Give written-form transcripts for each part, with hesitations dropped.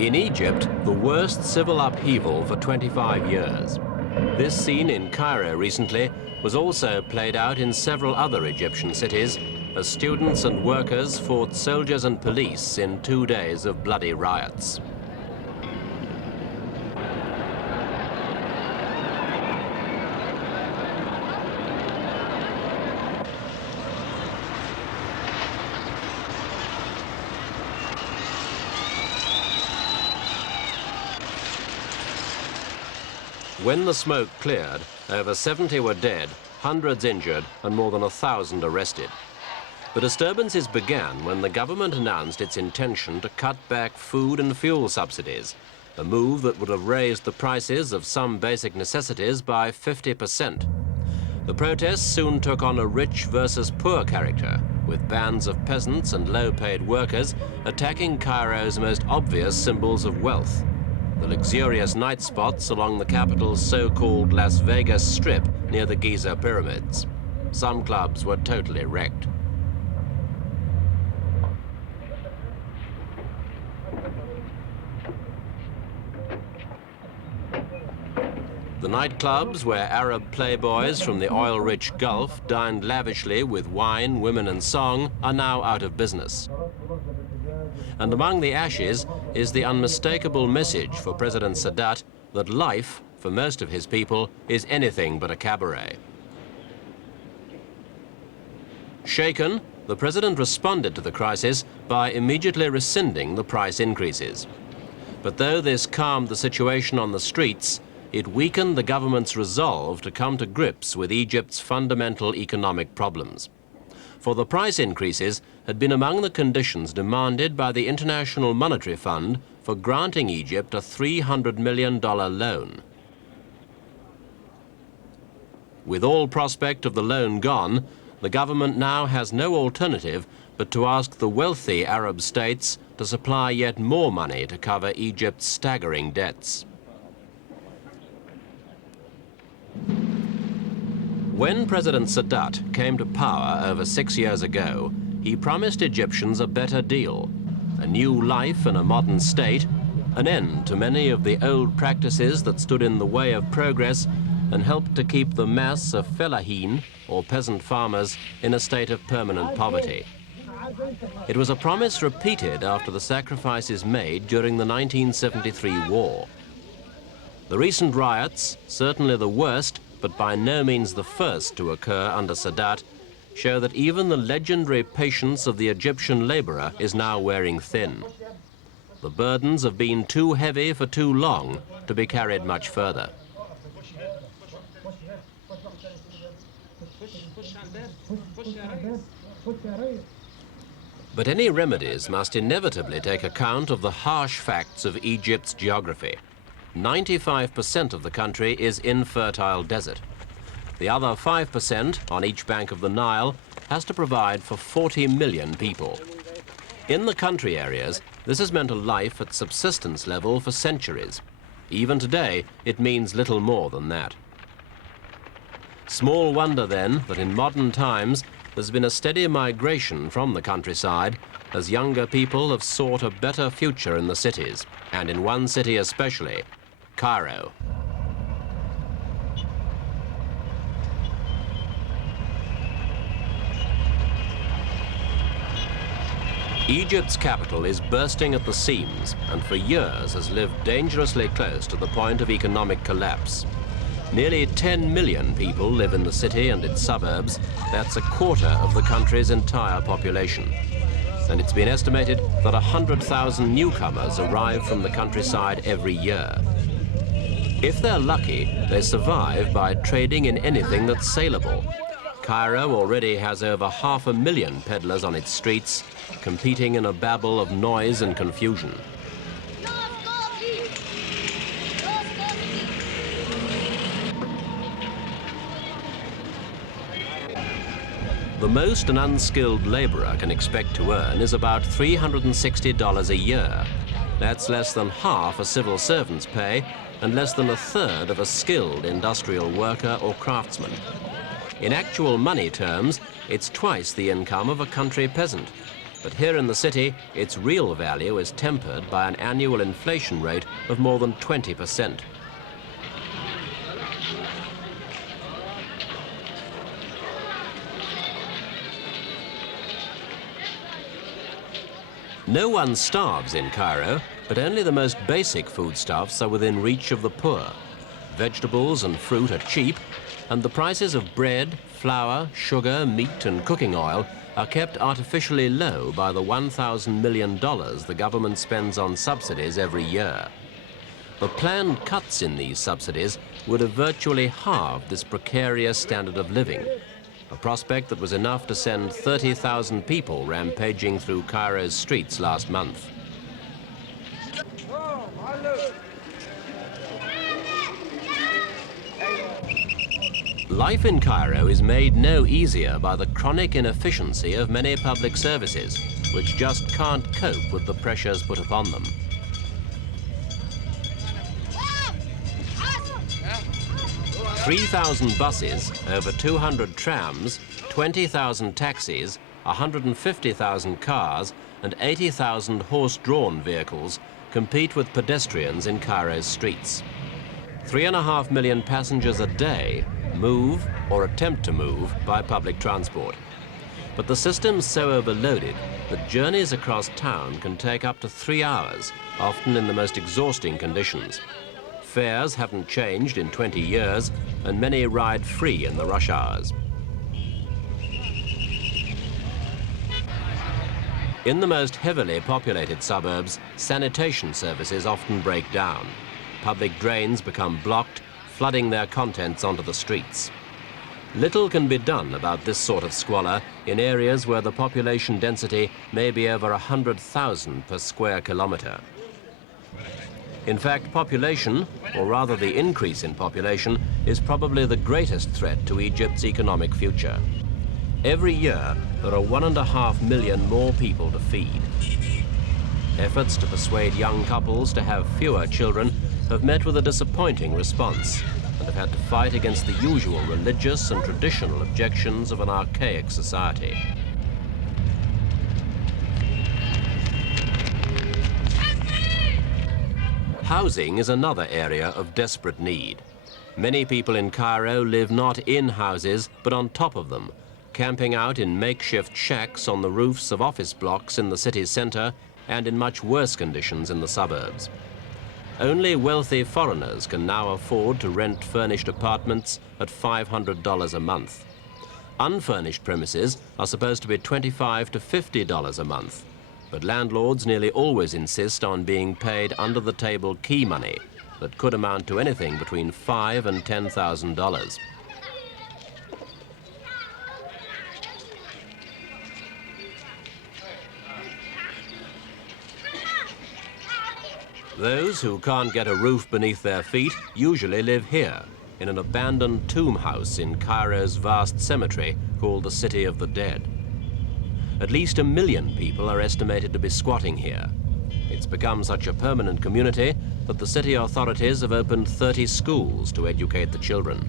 In Egypt, the worst civil upheaval for 25 years. This scene in Cairo recently was also played out in several other Egyptian cities as students and workers fought soldiers and police in 2 days of bloody riots. When the smoke cleared, over 70 were dead, hundreds injured, and more than 1,000 arrested. The disturbances began when the government announced its intention to cut back food and fuel subsidies, a move that would have raised the prices of some basic necessities by 50%. The protests soon took on a rich versus poor character, with bands of peasants and low-paid workers attacking Cairo's most obvious symbols of wealth: the luxurious night spots along the capital's so-called Las Vegas Strip near the Giza pyramids. Some clubs were totally wrecked. The nightclubs where Arab playboys from the oil-rich Gulf dined lavishly with wine, women and song are now out of business. And among the ashes is the unmistakable message for President Sadat that life, for most of his people, is anything but a cabaret. Shaken, the president responded to the crisis by immediately rescinding the price increases. But though this calmed the situation on the streets, it weakened the government's resolve to come to grips with Egypt's fundamental economic problems. For the price increases had been among the conditions demanded by the International Monetary Fund for granting Egypt a $300 million loan. With all prospect of the loan gone, the government now has no alternative but to ask the wealthy Arab states to supply yet more money to cover Egypt's staggering debts. When President Sadat came to power over 6 years ago, he promised Egyptians a better deal, a new life in a modern state, an end to many of the old practices that stood in the way of progress and helped to keep the mass of fellahin, or peasant farmers, in a state of permanent poverty. It was a promise repeated after the sacrifices made during the 1973 war. The recent riots, certainly the worst, but by no means the first to occur under Sadat, show that even the legendary patience of the Egyptian laborer is now wearing thin. The burdens have been too heavy for too long to be carried much further. But any remedies must inevitably take account of the harsh facts of Egypt's geography. 95% of the country is infertile desert. The other 5% on each bank of the Nile has to provide for 40 million people. In the country areas, this has meant a life at subsistence level for centuries. Even today, it means little more than that. Small wonder then that in modern times there's been a steady migration from the countryside as younger people have sought a better future in the cities, and in one city especially, Cairo. Egypt's capital is bursting at the seams and for years has lived dangerously close to the point of economic collapse. Nearly 10 million people live in the city and its suburbs. That's a quarter of the country's entire population. And it's been estimated that 100,000 newcomers arrive from the countryside every year. If they're lucky, they survive by trading in anything that's saleable. Cairo already has over 500,000 peddlers on its streets, competing in a babel of noise and confusion. The most an unskilled laborer can expect to earn is about $360 a year. That's less than half a civil servant's pay and less than a third of a skilled industrial worker or craftsman. In actual money terms, it's twice the income of a country peasant. But here in the city, its real value is tempered by an annual inflation rate of more than 20%. No one starves in Cairo, but only the most basic foodstuffs are within reach of the poor. Vegetables and fruit are cheap, and the prices of bread, flour, sugar, meat and cooking oil are kept artificially low by the $1,000 million the government spends on subsidies every year. The planned cuts in these subsidies would have virtually halved this precarious standard of living, a prospect that was enough to send 30,000 people rampaging through Cairo's streets last month. Life in Cairo is made no easier by the chronic inefficiency of many public services, which just can't cope with the pressures put upon them. "3,000 buses, over 200 trams, 20,000 taxis, 150,000 cars and 80,000 horse-drawn vehicles compete with pedestrians in Cairo's streets. 3.5 million passengers a day move or attempt to move by public transport. But the system's so overloaded that journeys across town can take up to 3 hours, often in the most exhausting conditions. Fares haven't changed in 20 years, and many ride free in the rush hours. In the most heavily populated suburbs, sanitation services often break down. Public drains become blocked, flooding their contents onto the streets. Little can be done about this sort of squalor in areas where the population density may be over 100,000 per square kilometre. In fact, population, or rather the increase in population, is probably the greatest threat to Egypt's economic future. Every year, there are 1.5 million more people to feed. Efforts to persuade young couples to have fewer children have met with a disappointing response and have had to fight against the usual religious and traditional objections of an archaic society. Housing is another area of desperate need. Many people in Cairo live not in houses, but on top of them, camping out in makeshift shacks on the roofs of office blocks in the city's center and in much worse conditions in the suburbs. Only wealthy foreigners can now afford to rent furnished apartments at $500 a month. Unfurnished premises are supposed to be $25 to $50 a month, but landlords nearly always insist on being paid under-the-table key money that could amount to anything between $5,000 and $10,000. Those who can't get a roof beneath their feet usually live here, in an abandoned tomb house in Cairo's vast cemetery called the City of the Dead. At least 1 million people are estimated to be squatting here. It's become such a permanent community that the city authorities have opened 30 schools to educate the children.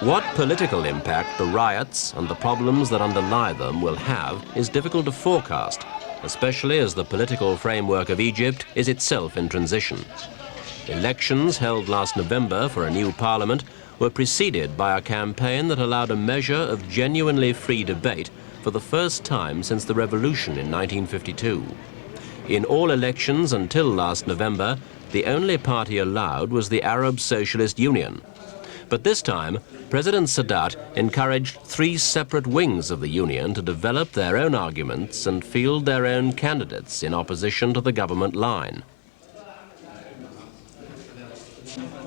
What political impact the riots and the problems that underlie them will have is difficult to forecast, especially as the political framework of Egypt is itself in transition. Elections held last November for a new parliament were preceded by a campaign that allowed a measure of genuinely free debate for the first time since the revolution in 1952. In all elections until last November, the only party allowed was the Arab Socialist Union. But this time, President Sadat encouraged 3 separate wings of the union to develop their own arguments and field their own candidates in opposition to the government line.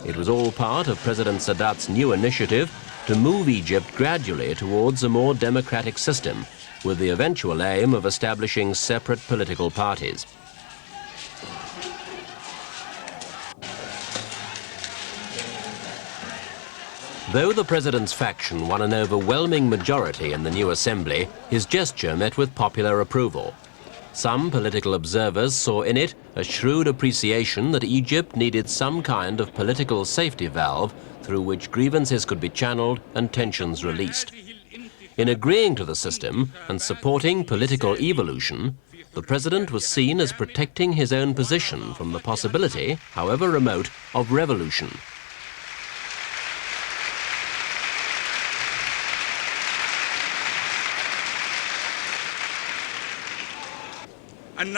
It was all part of President Sadat's new initiative to move Egypt gradually towards a more democratic system, with the eventual aim of establishing separate political parties. Though the president's faction won an overwhelming majority in the new assembly, his gesture met with popular approval. Some political observers saw in it a shrewd appreciation that Egypt needed some kind of political safety valve through which grievances could be channeled and tensions released. In agreeing to the system and supporting political evolution, the president was seen as protecting his own position from the possibility, however remote, of revolution. At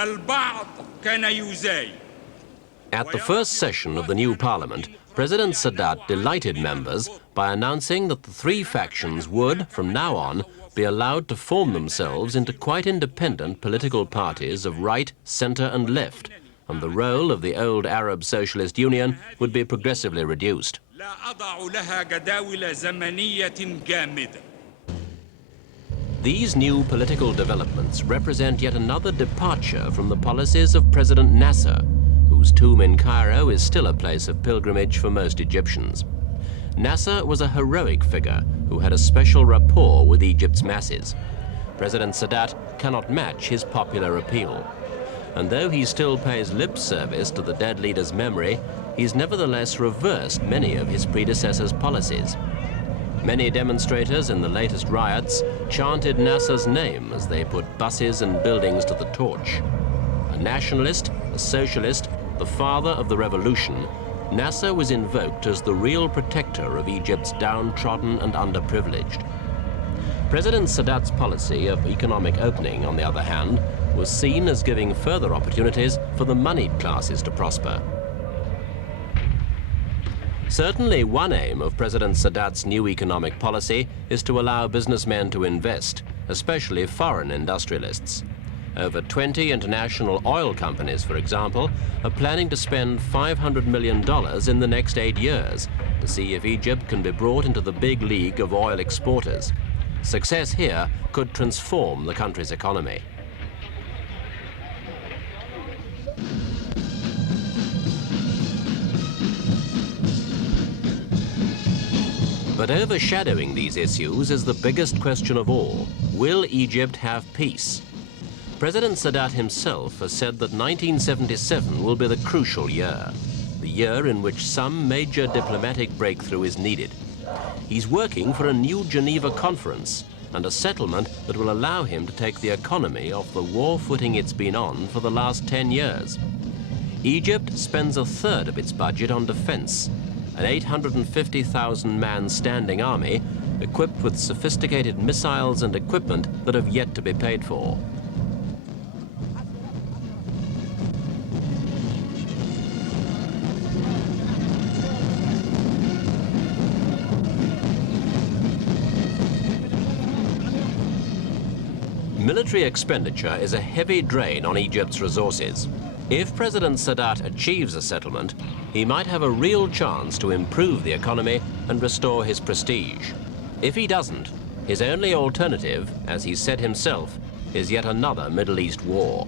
the first session of the new parliament, President Sadat delighted members by announcing that the three factions would, from now on, be allowed to form themselves into quite independent political parties of right, centre and left, and the role of the old Arab Socialist Union would be progressively reduced. These new political developments represent yet another departure from the policies of President Nasser, whose tomb in Cairo is still a place of pilgrimage for most Egyptians. Nasser was a heroic figure who had a special rapport with Egypt's masses. President Sadat cannot match his popular appeal. And though he still pays lip service to the dead leader's memory, he's nevertheless reversed many of his predecessor's policies. Many demonstrators in the latest riots chanted Nasser's name as they put buses and buildings to the torch. A nationalist, a socialist, the father of the revolution, Nasser was invoked as the real protector of Egypt's downtrodden and underprivileged. President Sadat's policy of economic opening, on the other hand, was seen as giving further opportunities for the moneyed classes to prosper. Certainly one aim of President Sadat's new economic policy is to allow businessmen to invest, especially foreign industrialists. Over 20 international oil companies, for example, are planning to spend $500 million in the next 8 years to see if Egypt can be brought into the big league of oil exporters. Success here could transform the country's economy. But overshadowing these issues is the biggest question of all. Will Egypt have peace? President Sadat himself has said that 1977 will be the crucial year, the year in which some major diplomatic breakthrough is needed. He's working for a new Geneva conference and a settlement that will allow him to take the economy off the war footing it's been on for the last 10 years. Egypt spends 1/3 of its budget on defense, an 850,000-man standing army equipped with sophisticated missiles and equipment that have yet to be paid for. Military expenditure is a heavy drain on Egypt's resources. If President Sadat achieves a settlement, he might have a real chance to improve the economy and restore his prestige. If he doesn't, his only alternative, as he said himself, is yet another Middle East war.